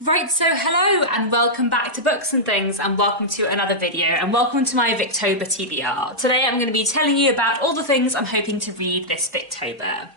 Right, so hello and welcome back to Books and Things, and welcome to another video, and welcome to my Victober TBR. Today I'm going to be telling you about all the things I'm hoping to read this Victober.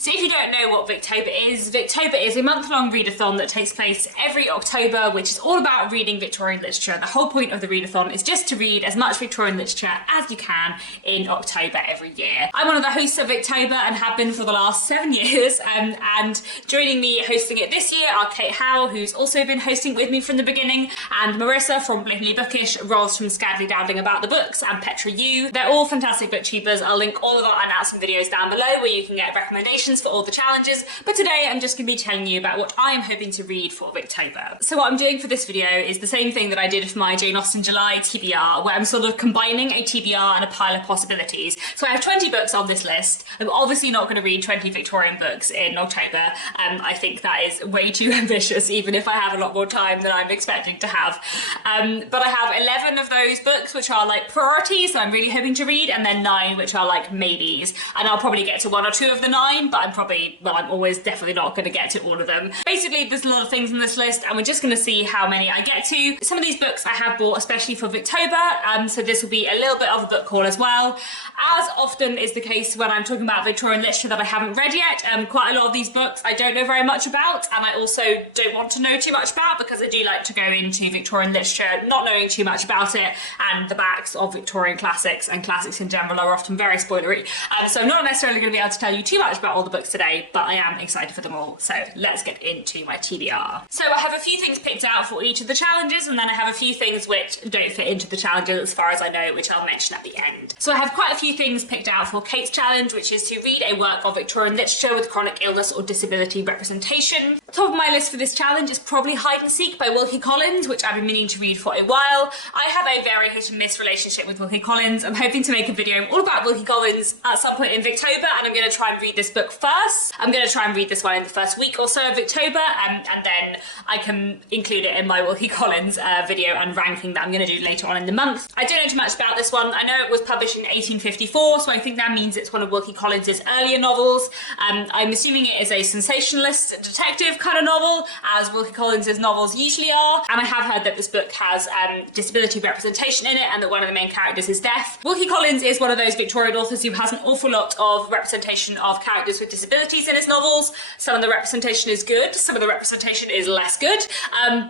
So if you don't know what Victober is a month-long readathon that takes place every October, which is all about reading Victorian literature. The whole point of the readathon is just to read as much Victorian literature as you can in October every year. I'm one of the hosts of Victober and have been for the last 7 years, and joining me hosting it this year are Kate Howell, who's also been hosting with me from the beginning, and Marissa from Blatantly Bookish, Rolls from Scadly Dabbling About the Books, and Petra you. They're all fantastic booktubers. I'll link all of our announcement videos down below where you can get recommendations for all the challenges, but today I'm just going to be telling you about what I am hoping to read for Victober. So what I'm doing for this video is the same thing that I did for my Jane Austen July TBR, where I'm sort of combining a TBR and a pile of possibilities. So I have 20 books on this list. I'm obviously not going to read 20 Victorian books in October. I think that is way too ambitious, even if I have a lot more time than I'm expecting to have. But I have 11 of those books which are like priorities, so I'm really hoping to read, and then 9 which are like maybes. And I'll probably get to 1 or 2 of the 9, but I'm always definitely not going to get to all of them. Basically, there's a lot of things on this list, and we're just going to see how many I get to. Some of these books I have bought especially for Victober, so this will be a little bit of a book haul as well. As often is the case when I'm talking about Victorian literature that I haven't read yet, quite a lot of these books I don't know very much about, and I also don't want to know too much about, because I do like to go into Victorian literature not knowing too much about it, and the backs of Victorian classics and classics in general are often very spoilery. So I'm not necessarily going to be able to tell you too much about all the books today, but I am excited for them all. So let's get into my TBR. So I have a few things picked out for each of the challenges, and then I have a few things which don't fit into the challenges as far as I know, which I'll mention at the end. So I have quite a few things picked out for Kate's challenge, which is to read a work of Victorian literature with chronic illness or disability representation. Top of my list for this challenge is probably Hide and Seek by Wilkie Collins, which I've been meaning to read for a while. I have a very hit and miss relationship with Wilkie Collins. I'm hoping to make a video all about Wilkie Collins at some point in Victober, and I'm going to try and read this book first. I'm going to try and read this one in the first week or so of Victober, and then I can include it in my Wilkie Collins video and ranking that I'm going to do later on in the month. I don't know too much about this one. I know it was published in 1854, so I think that means it's one of Wilkie Collins's earlier novels. I'm assuming it is a sensationalist detective kind of novel, as Wilkie Collins's novels usually are, and I have heard that this book has disability representation in it, and that one of the main characters is deaf. Wilkie Collins is one of those Victorian authors who has an awful lot of representation of characters with disabilities in his novels. Some of the representation is good, some of the representation is less good,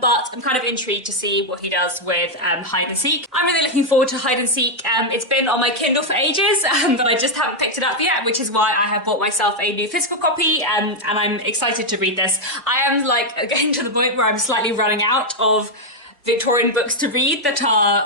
but I'm kind of intrigued to see what he does with Hide and Seek. I'm really looking forward to Hide and Seek. It's been on my Kindle for ages, but I just haven't picked it up yet, which is why I have bought myself a new physical copy, and I'm excited to read this. I am like getting to the point where I'm slightly running out of Victorian books to read that are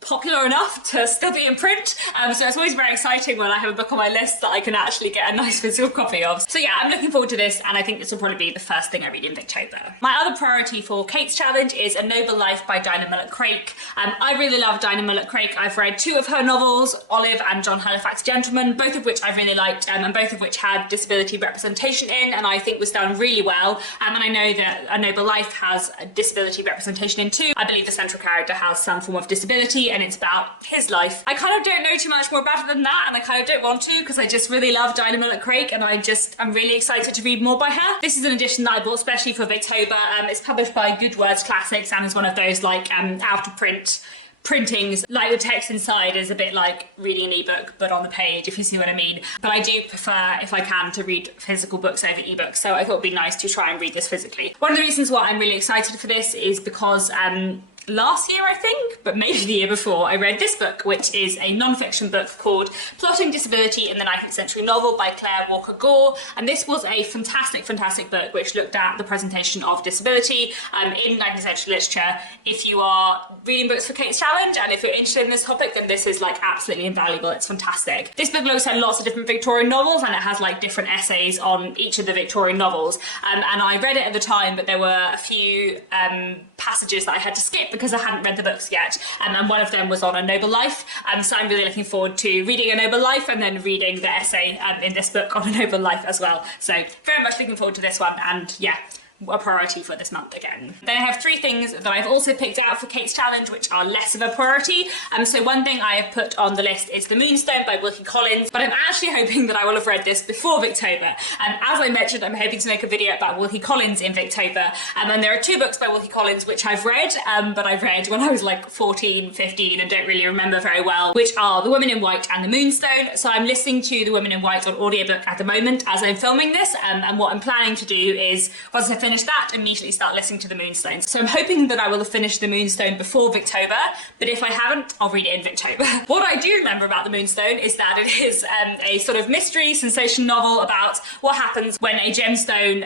popular enough to still be in print, so it's always very exciting when I have a book on my list that I can actually get a nice physical copy of. So yeah, I'm looking forward to this, and I think this will probably be the first thing I read in Victober. My other priority for Kate's challenge is A Noble Life by Dinah Mullet-Craik. I really love Dinah Mullet-Craik. I've read 2 of her novels, Olive and John Halifax Gentleman, both of which I really liked, and both of which had disability representation in, and I think was done really well. And I know that A Noble Life has disability representation in too. I believe the central character has some form of disability, and it's about his life. I kind of don't know too much more about it than that, and I kind of don't want to, because I just really love Dinah Mullet-Craik, and I'm really excited to read more by her. This is an edition that I bought especially for Victober. It's published by Good Words Classics, and is one of those like out of print printings, like the text inside is a bit like reading an ebook but on the page, if you see what I mean. But I do prefer, if I can, to read physical books over ebooks, so I thought it'd be nice to try and read this physically. One of the reasons why I'm really excited for this is because last year, I think, but maybe the year before, I read this book, which is a non-fiction book called Plotting Disability in the 19th Century Novel by Claire Walker Gore. And this was a fantastic, fantastic book which looked at the presentation of disability in 19th century literature. If you are reading books for Kate's challenge, and if you're interested in this topic, then this is like absolutely invaluable. It's fantastic. This book looks at lots of different Victorian novels, and it has like different essays on each of the Victorian novels. And I read it at the time, but there were a few passages that I had to skip because I hadn't read the books yet, and one of them was on A Noble Life, so I'm really looking forward to reading A Noble Life and then reading the essay in this book on A Noble Life as well. So very much looking forward to this one, and yeah, a priority for this month again. Then I have 3 things that I've also picked out for Kate's challenge which are less of a priority. So one thing I have put on the list is The Moonstone by Wilkie Collins, but I'm actually hoping that I will have read this before Victober. As I mentioned, I'm hoping to make a video about Wilkie Collins in Victober, and there are 2 books by Wilkie Collins which I've read, but I've read when I was like 14, 15 and don't really remember very well, which are The Woman in White and The Moonstone. So I'm listening to The Woman in White on audiobook at the moment as I'm filming this, and what I'm planning to do is, once I finish that, immediately start listening to The Moonstone. So I'm hoping that I will have finished The Moonstone before Victober, but if I haven't, I'll read it in Victober. What I do remember about The Moonstone is that it is a sort of mystery sensation novel about what happens when a gemstone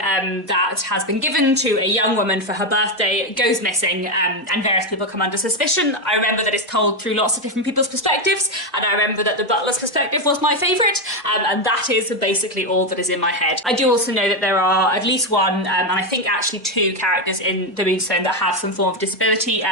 that has been given to a young woman for her birthday goes missing, and various people come under suspicion. I remember that it's told through lots of different people's perspectives, and I remember that the butler's perspective was my favourite, and that is basically all that is in my head. I do also know that there are at least one, and I think actually 2 characters in The Moonstone that have some form of disability.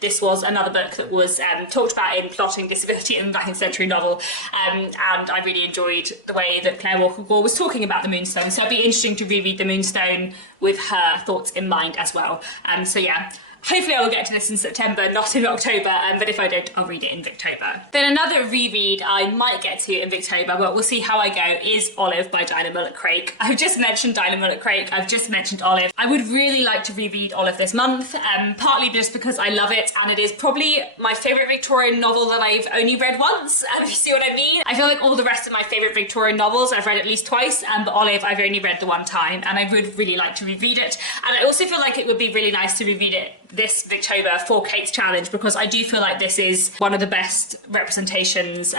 This was another book that was talked about in Plotting Disability in the 19th Century novel, and I really enjoyed the way that Claire Walker Gore was talking about The Moonstone, so it'd be interesting to reread The Moonstone with her thoughts in mind as well. So yeah. Hopefully I will get to this in September, not in October, but if I don't, I'll read it in Victober. Then another reread I might get to in Victober, but we'll see how I go, is Olive by Dinah Mullet-Craig. I've just mentioned Dinah Mullet-Craig, I've just mentioned Olive. I would really like to reread Olive this month, partly just because I love it, and it is probably my favourite Victorian novel that I've only read once, if you see what I mean. I feel like all the rest of my favourite Victorian novels I've read at least twice, but Olive I've only read the one time, and I would really like to reread it. And I also feel like it would be really nice to reread it this Victober for Kate's challenge, because I do feel like this is one of the best representations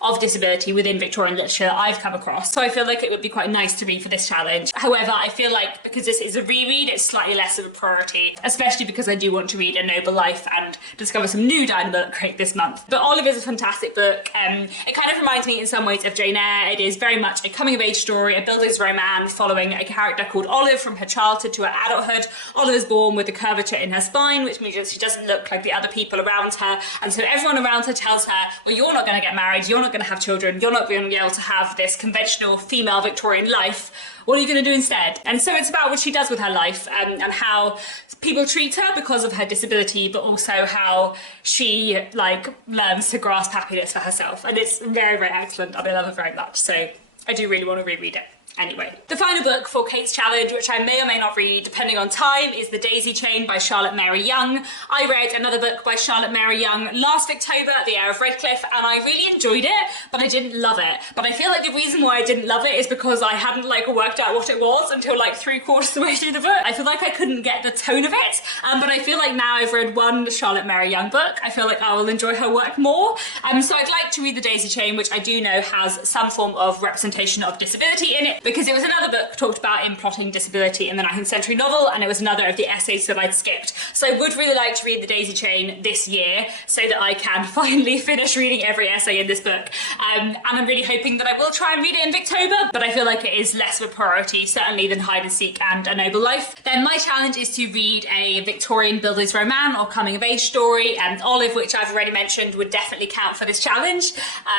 of disability within Victorian literature I've come across. So I feel like it would be quite nice to read for this challenge. However, I feel like because this is a reread, it's slightly less of a priority, especially because I do want to read A Noble Life and discover some new Dinah Mullet-Craig this month. But Olive is a fantastic book. It kind of reminds me in some ways of Jane Eyre. It is very much a coming-of-age story, a Bildungsroman following a character called Olive from her childhood to her adulthood. Olive is born with a curvature in her spine, which means that she doesn't look like the other people around her, and so everyone around her tells her, well, you're not going to get married, you're not going to have children, you're not going to be able to have this conventional female Victorian life. What are you going to do instead? And so it's about what she does with her life, and how people treat her because of her disability, but also how she learns to grasp happiness for herself. And it's very, very excellent, and I love it very much. So I do really want to reread it. Anyway, the final book for Kate's challenge, which I may or may not read depending on time, is The Daisy Chain by Charlotte Mary Young. I read another book by Charlotte Mary Young last Victober, The Heir of Redcliffe, and I really enjoyed it, but I didn't love it. But I feel like the reason why I didn't love it is because I hadn't worked out what it was until 3/4 of the way through the book. I feel like I couldn't get the tone of it, but I feel like now I've read one Charlotte Mary Young book, I feel like I will enjoy her work more. So I'd like to read The Daisy Chain, which I do know has some form of representation of disability in it, because it was another book talked about in Plotting Disability in the 19th Century novel, and it was another of the essays that I'd skipped. So I would really like to read The Daisy Chain this year so that I can finally finish reading every essay in this book. And I'm really hoping that I will try and read it in Victober, but I feel like it is less of a priority, certainly, than Hide and Seek and A Noble Life. Then my challenge is to read a Victorian Bildungsroman or coming-of-age story, and Olive, which I've already mentioned, would definitely count for this challenge.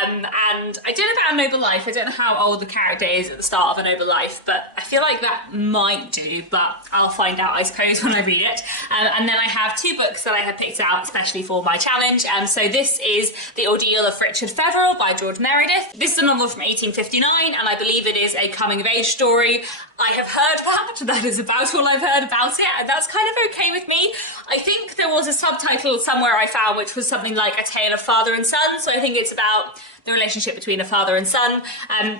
And I don't know about A Noble Life. I don't know how old the character is at the start of A Noble Life, but I feel like that might do, but I'll find out, I suppose, when I read it. And then I have 2 books that I have picked out especially for my challenge. So this is The Ordeal of Richard Feverel by George Meredith. This is a novel from 1859, and I believe it is a coming-of-age story. I have heard that is about all I've heard about it, and that's kind of okay with me. I think there was a subtitle somewhere I found which was something like A Tale of Father and Son, so I think it's about the relationship between a father and son.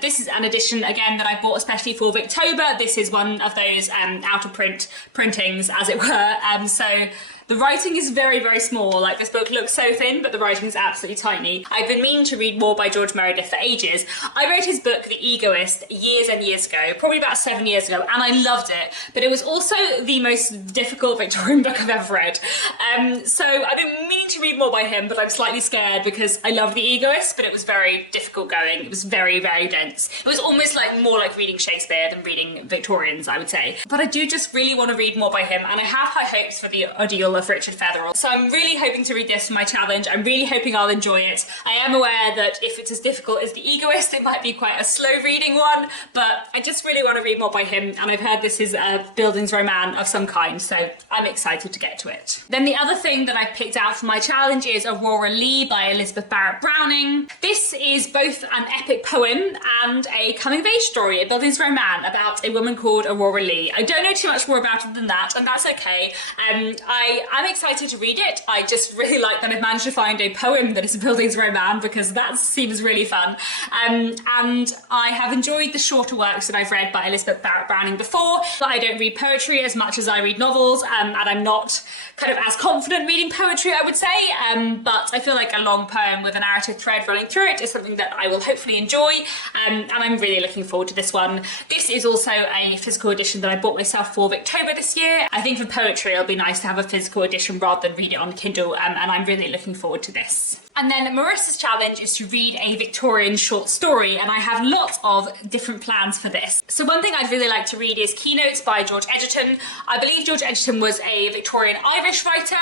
This is an edition, again, that I bought especially for Victober. This is one of those out of print printings, as it were. So the writing is very, very small. This book looks so thin, but the writing is absolutely tiny. I've been meaning to read more by George Meredith for ages. I read his book, The Egoist, years and years ago, probably about 7 years ago, and I loved it. But it was also the most difficult Victorian book I've ever read. So I've been meaning to read more by him, but I'm slightly scared because I love The Egoist, but it was very difficult going. It was very, very dense. It was almost more like reading Shakespeare than reading Victorians, I would say. But I do just really want to read more by him, and I have high hopes for The Ordeal of Richard Featherall. So I'm really hoping to read this for my challenge. I'm really hoping I'll enjoy it. I am aware that if it's as difficult as The Egoist, it might be quite a slow reading one, but I just really want to read more by him, and I've heard this is a Bildungsroman of some kind, so I'm excited to get to it. Then the other thing that I picked out for my challenge is Aurora Leigh by Elizabeth Barrett Browning. This is both an epic poem and a coming-of-age story, a Bildungsroman about a woman called Aurora Leigh. I don't know too much more about it than that, and that's okay. I'm excited to read it. I just really like that I've managed to find a poem that is a Bildungsroman, because that seems really fun. And I have enjoyed the shorter works that I've read by Elizabeth Barrett Browning before, but I don't read poetry as much as I read novels, and I'm not kind of as confident reading poetry, I would say, but I feel like a long poem with a narrative thread running through it is something that I will hopefully enjoy, and I'm really looking forward to this one. This is also a physical edition that I bought myself for Victober this year. I think for poetry it'll be nice to have a physical edition rather than read it on Kindle, and I'm really looking forward to this. And then Marissa's challenge is to read a Victorian short story, and I have lots of different plans for this. So one thing I'd really like to read is Keynotes by George Egerton. I believe George Egerton was a Victorian Irish writer,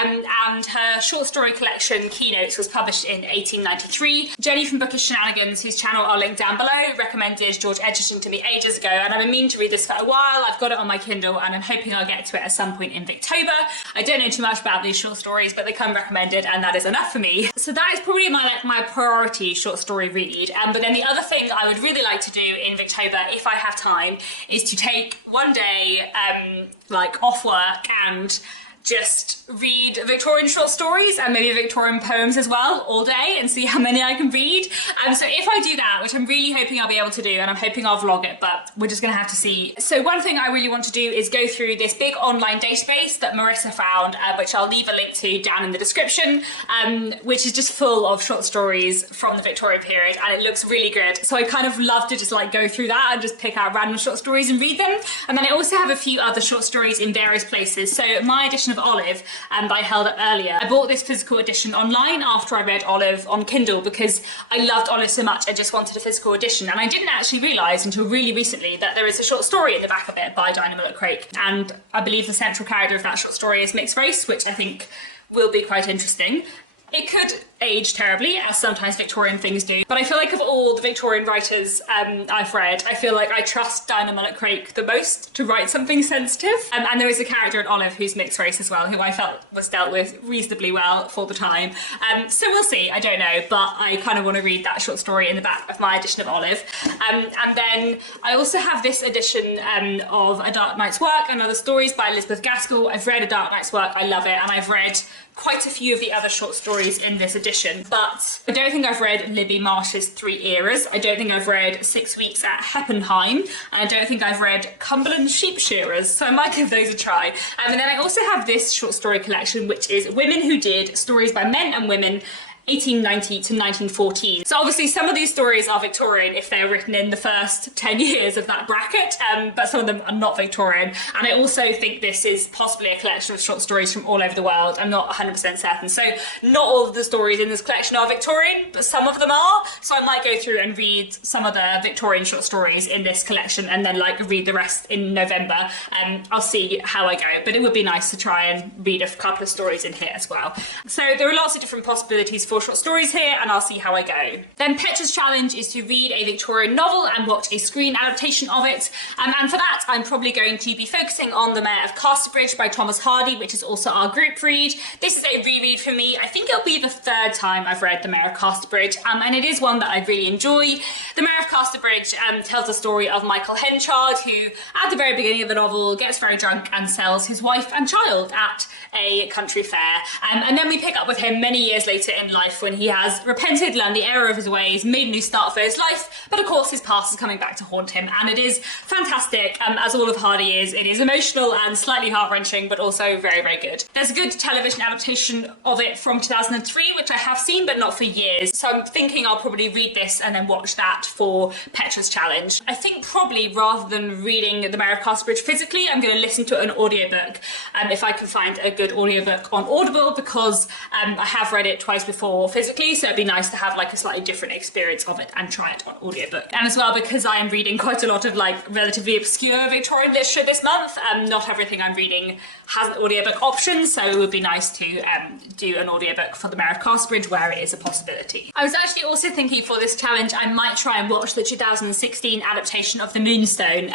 and her short story collection Keynotes was published in 1893. Jenny from Bookish Shenanigans, whose channel I'll link down below, recommended George Egerton to me ages ago, and I've been meaning to read this for a while. I've got it on my Kindle, and I'm hoping I'll get to it at some point in Victober. I don't know too much about these short stories, but they come recommended, and that is enough for me. So that is probably my priority short story read. But then the other thing I would really like to do in Victober, if I have time, is to take one day like off work and just read Victorian short stories and maybe Victorian poems as well all day and see how many I can read. So if I do that, which I'm really hoping I'll be able to do, and I'm hoping I'll vlog it, but we're just gonna have to see. So one thing I really want to do is go through this big online database that Marissa found, which I'll leave a link to down in the description, which is just full of short stories from the Victorian period, and it looks really good. So I kind of love to just like go through that and just pick out random short stories and read them. And then I also have a few other short stories in various places. So my edition of Olive that I held up earlier, I bought this physical edition online after I read Olive on Kindle because I loved Olive so much I just wanted a physical edition, and I didn't actually realise until really recently that there is a short story in the back of it by Dinah Mullet-Craik, and I believe the central character of that short story is mixed race, which I think will be quite interesting. It could age terribly, as sometimes Victorian things do, but I feel like of all the Victorian writers I've read, I feel like I trust Dinah Mullet-Craik the most to write something sensitive. And there is a character in Olive who's mixed race as well, who I felt was dealt with reasonably well for the time. So we'll see, I don't know, but I kind of want to read that short story in the back of my edition of Olive. And then I also have this edition of A Dark Night's Work and Other Stories by Elizabeth Gaskell. I've read A Dark Night's Work, I love it, and I've read quite a few of the other short stories in this edition, but I don't think I've read Libby Marsh's Three Eras, I don't think I've read 6 Weeks at Heppenheim, and I don't think I've read Cumberland Sheep Shearers, so I might give those a try. And then I also have this short story collection, which is Women Who Did, Stories by Men and Women, 1890 to 1914. So obviously some of these stories are Victorian if they're written in the first 10 years of that bracket, but some of them are not Victorian. And I also think this is possibly a collection of short stories from all over the world. I'm not 100% certain. So not all of the stories in this collection are Victorian, but some of them are. So I might go through and read some of the Victorian short stories in this collection and then like read the rest in November. I'll see how I go, but it would be nice to try and read a couple of stories in here as well. So there are lots of different possibilities for short stories here, and I'll see how I go. Then Petra's challenge is to read a Victorian novel and watch a screen adaptation of it, and for that I'm probably going to be focusing on The Mayor of Casterbridge by Thomas Hardy, which is also our group read. This is a reread for me. I think it'll be the third time I've read The Mayor of Casterbridge, and it is one that I really enjoy. The Mayor of Casterbridge tells the story of Michael Henchard, who at the very beginning of the novel gets very drunk and sells his wife and child at a country fair, and then we pick up with him many years later in life when he has repented, learned the error of his ways, made a new start for his life, but of course his past is coming back to haunt him, and it is fantastic, as all of Hardy is. It is emotional and slightly heart-wrenching, but also very, very good. There's a good television adaptation of it from 2003, which I have seen, but not for years, so I'm thinking I'll probably read this and then watch that for Petra's challenge. I think probably rather than reading The Mayor of Casterbridge physically, I'm going to listen to an audiobook, if I can find a good audiobook on Audible, because I have read it twice before or physically, so it'd be nice to have like a slightly different experience of it and try it on audiobook. And as well, because I am reading quite a lot of like relatively obscure Victorian literature this month, not everything I'm reading has an audiobook option, so it would be nice to do an audiobook for the Mayor of Casterbridge where it is a possibility. I was actually also thinking for this challenge I might try and watch the 2016 adaptation of The Moonstone.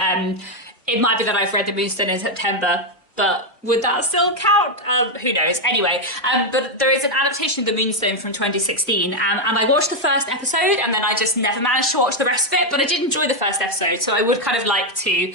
It might be that I've read The Moonstone in September, but would that still count? Who knows? Anyway, but there is an adaptation of The Moonstone from 2016, and I watched the first episode and then I just never managed to watch the rest of it, but I did enjoy the first episode, so I would kind of like to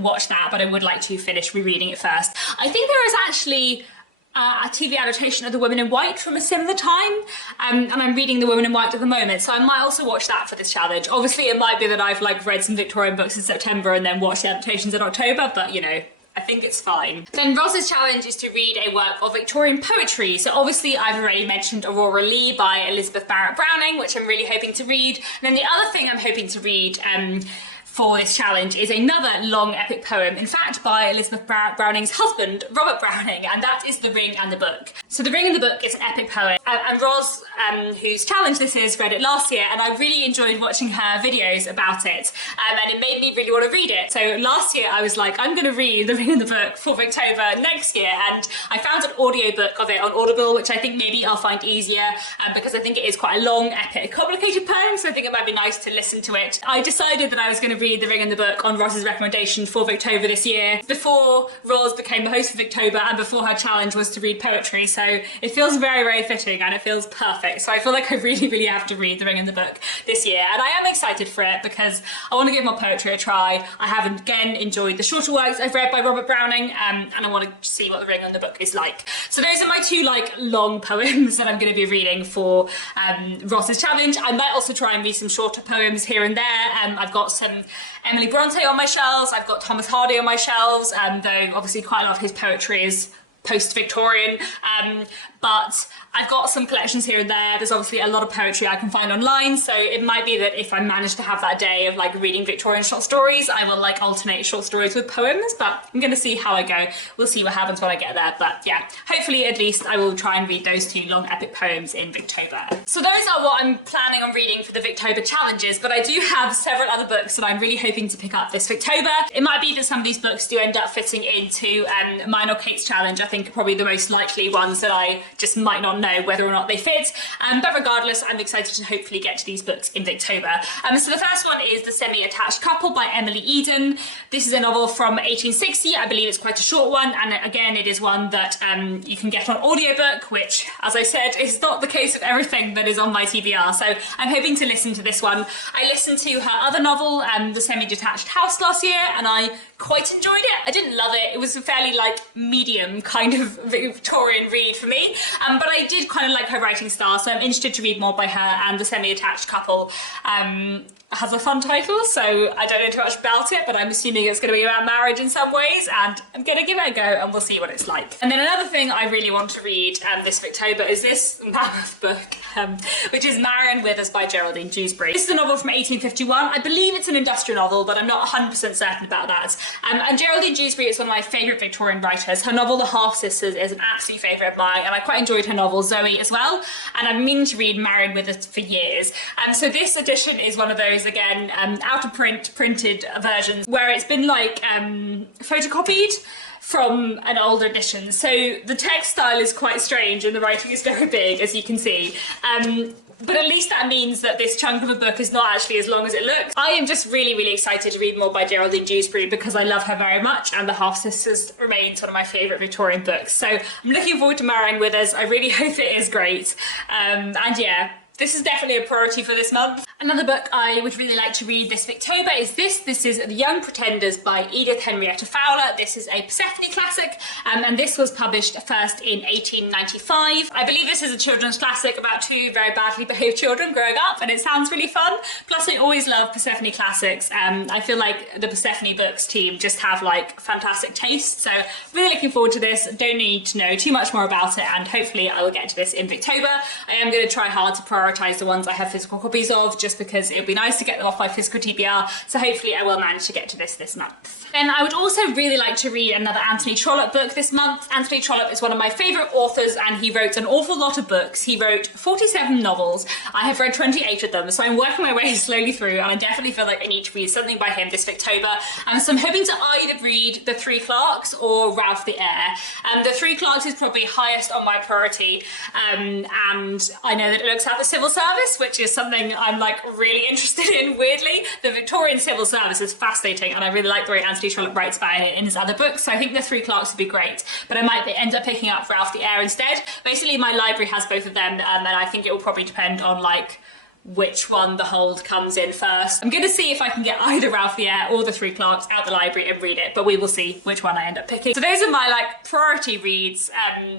watch that, but I would like to finish rereading it first. I think there is actually a TV adaptation of The Woman in White from a similar time, and I'm reading The Woman in White at the moment, so I might also watch that for this challenge. Obviously it might be that I've like read some Victorian books in September and then watched the adaptations in October, but you know, I think it's fine. Then Roz's challenge is to read a work of Victorian poetry. So obviously I've already mentioned Aurora Leigh by Elizabeth Barrett Browning, which I'm really hoping to read. And then the other thing I'm hoping to read for this challenge is another long epic poem, in fact by Elizabeth Barrett Browning's husband, Robert Browning, and that is The Ring and the Book. So The Ring and the Book is an epic poem, and Roz, whose challenge this is, read it last year, and I really enjoyed watching her videos about it, and it made me really want to read it. So last year I was like, I'm going to read The Ring and the Book for Victober next year, and I found an audiobook of it on Audible, which I think maybe I'll find easier, because I think it is quite a long, epic, complicated poem, so I think it might be nice to listen to it. I decided that I was going to read The Ring and the Book on Roz's recommendation for Victober this year, before Roz became the host of Victober and before her challenge was to read poetry, so it feels very, very fitting and it feels perfect. So I feel like I really, really have to read The Ring and the Book this year, and I am excited for it because I want to give more poetry a try. I have again enjoyed the shorter works I've read by Robert Browning, and I want to see what The Ring and the Book is like. So those are my two like long poems that I'm going to be reading for Roz's challenge. I might also try and read some shorter poems here and there. I've got some Emily Bronte on my shelves, I've got Thomas Hardy on my shelves, though obviously quite a lot of his poetry is post-Victorian, but I've got some collections here and there. There's obviously a lot of poetry I can find online, so it might be that if I manage to have that day of like reading Victorian short stories, I will like alternate short stories with poems, but I'm gonna see how I go. We'll see what happens when I get there, but yeah, hopefully at least I will try and read those two long epic poems in Victober. So those are what I'm planning on reading for the Victober challenges, but I do have several other books that I'm really hoping to pick up this Victober. It might be that some of these books do end up fitting into mine or Kate's challenge. I think probably the most likely ones that I just might not know whether or not they fit, but regardless, I'm excited to hopefully get to these books in Victober. So the first one is The Semi-Attached Couple by Emily Eden. This is a novel from 1860. I believe it's quite a short one, and again it is one that you can get on audiobook, which, as I said, is not the case of everything that is on my TBR, so I'm hoping to listen to this one. I listened to her other novel, The Semi-Detached House, last year, and I quite enjoyed it. I didn't love it. It was a fairly like medium kind of Victorian read for me, but I did kind of like her writing style, so I'm interested to read more by her. And The Semi-Attached Couple has a fun title, so I don't know too much about it, but I'm assuming it's going to be about marriage in some ways, and I'm going to give it a go and we'll see what it's like. And then another thing I really want to read this Victober is this mammoth book, which is Marion Withers by Geraldine Dewsbury. This is a novel from 1851. I believe it's an industrial novel, but I'm not 100% certain about that. And Geraldine Dewsbury is one of my favourite Victorian writers. Her novel The Half Sisters is an absolute favourite of mine, and I quite enjoyed her novel Zoe as well, and I've been meaning to read Marion Withers for years. So this edition is one of those, again, out of print, printed versions where it's been like photocopied from an older edition. So the text style is quite strange and the writing is very big, as you can see. But at least that means that this chunk of a book is not actually as long as it looks. I am just really, really excited to read more by Geraldine Dewsbury because I love her very much, and The Half Sisters remains one of my favourite Victorian books. So I'm looking forward to Marion Withers. I really hope it is great. And yeah, this is definitely a priority for this month. Another book I would really like to read this Victober is this. This is The Young Pretenders by Edith Henrietta Fowler. This is a Persephone classic, and this was published first in 1895. I believe this is a children's classic about two very badly behaved children growing up, and it sounds really fun. Plus, I always love Persephone classics. I feel like the Persephone books team just have like fantastic taste, so really looking forward to this. Don't need to know too much more about it, and hopefully I will get to this in Victober. I am going to try hard to prioritize prioritise the ones I have physical copies of, just because it would be nice to get them off my physical TBR, so hopefully I will manage to get to this month. And I would also really like to read another Anthony Trollope book this month. Anthony Trollope is one of my favourite authors, and he wrote an awful lot of books. He wrote 47 novels. I have read 28 of them, so I'm working my way slowly through, and I definitely feel like I need to read something by him this Victober. So I'm hoping to either read The Three Clerks or Ralph the Heir. The Three Clerks is probably highest on my priority, and I know that it looks at the civil service, which is something I'm like really interested in, weirdly. The Victorian civil service is fascinating, and I really like the way Anthony Trollope writes about it in his other books, so I think The Three Clerks would be great, but I might end up picking up Ralph the Heir instead. Basically, my library has both of them, and I think it will probably depend on like which one the hold comes in first. I'm gonna see if I can get either Ralph the Heir or The Three Clerks out the library and read it, but we will see which one I end up picking. So those are my like priority reads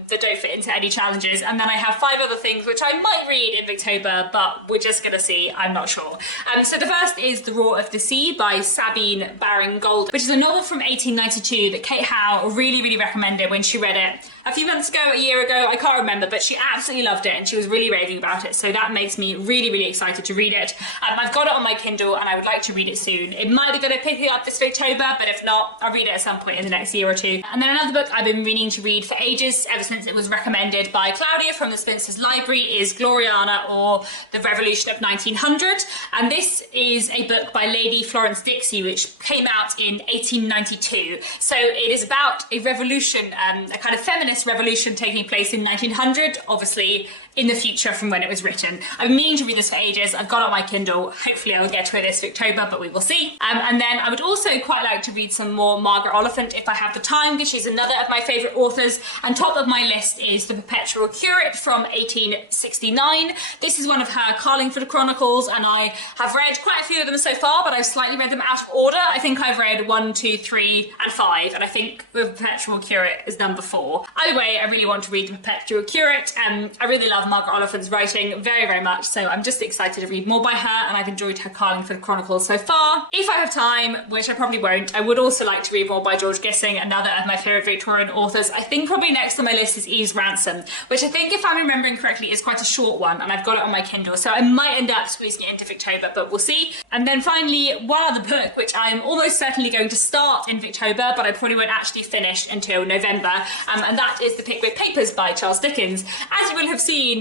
that don't fit into any challenges, and then I have 5 other things which I might read in Victober, but we're just gonna see, I'm not sure. So the first is The Roar of the Sea by Sabine Baring-Gould, which is a novel from 1892 that Kate Howe really recommended when she read it a few months ago, a year ago, I can't remember, but she absolutely loved it and she was really raving about it, so that makes me really excited to read it. I've got it on my Kindle and I would like to read it soon. It might be good to pick it up this Victober, but if not, I'll read it at some point in the next year or two. And then another book I've been meaning to read for ages, ever since it was recommended by Claudia from the Spinster's Library, is Gloriana, or The Revolution of 1900. And this is a book by Lady Florence Dixie, which came out in 1892. So it is about a revolution, a kind of feminist revolution taking place in 1900, obviously in the future from when it was written. I've been meaning to read this for ages. I've got it on my Kindle. Hopefully I'll get to it this Victober, but we will see. And then I would also quite like to read some more Margaret Oliphant if I have the time, because she's another of my favourite authors. And top of my list is The Perpetual Curate from 1869. This is one of her Carlingford Chronicles, and I have read quite a few of them so far, but I've slightly read them out of order. I think I've read 1, 2, 3, and 5, and I think The Perpetual Curate is number 4. Either way, I really want to read The Perpetual Curate. I really love Margaret Oliphant's writing very much, so I'm just excited to read more by her, and I've enjoyed her Carlingford Chronicles so far. If I have time, which I probably won't, I would also like to read more by George Gissing, another of my favourite Victorian authors. I think probably next on my list is Eve's Ransom, which I think, if I'm remembering correctly, is quite a short one, and I've got it on my Kindle, so I might end up squeezing it into Victober, but we'll see. And then finally, one other book which I'm almost certainly going to start in Victober, but I probably won't actually finish until November, and that is The Pickwick Papers by Charles Dickens. As you will have seen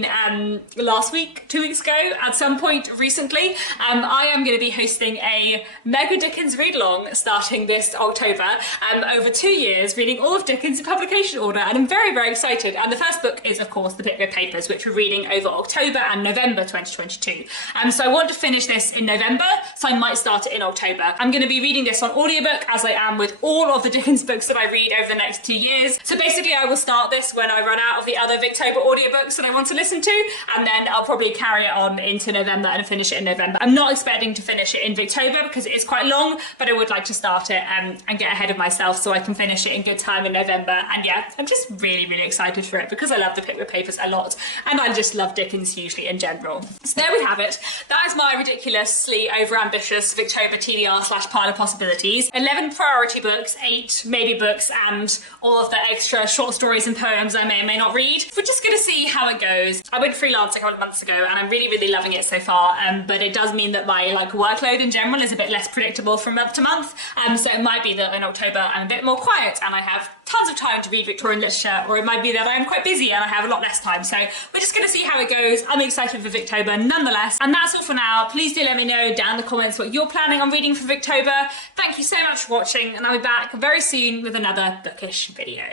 last week, 2 weeks ago, at some point recently, I am going to be hosting a mega Dickens read-along starting this October, over 2 years, reading all of Dickens in publication order, and I'm very excited. And the first book is, of course, The Pickwick Papers, which we're reading over October and November 2022. So I want to finish this in November, so I might start it in October. I'm going to be reading this on audiobook, as I am with all of the Dickens books that I read over the next 2 years. So basically I will start this when I run out of the other Victober audiobooks that I want to listen to, and then I'll probably carry it on into November and finish it in November. I'm not expecting to finish it in Victober because it is quite long, but I would like to start it and get ahead of myself so I can finish it in good time in November. And yeah, I'm just really excited for it because I love the Pickwick Papers a lot, and I just love Dickens hugely in general. So there we have it. That is my ridiculously overambitious Victober TBR / pile of possibilities. 11 priority books, 8 maybe books, and all of the extra short stories and poems I may or may not read. We're just gonna see how it goes. I went freelance a couple of months ago and I'm really loving it so far, but it does mean that my workload in general is a bit less predictable from month to month, so it might be that in October I'm a bit more quiet and I have tons of time to read Victorian literature, or it might be that I'm quite busy and I have a lot less time. So we're just gonna see how it goes. I'm excited for Victober nonetheless, and that's all for now. Please do let me know down in the comments what you're planning on reading for Victober. Thank you so much for watching, and I'll be back very soon with another bookish video.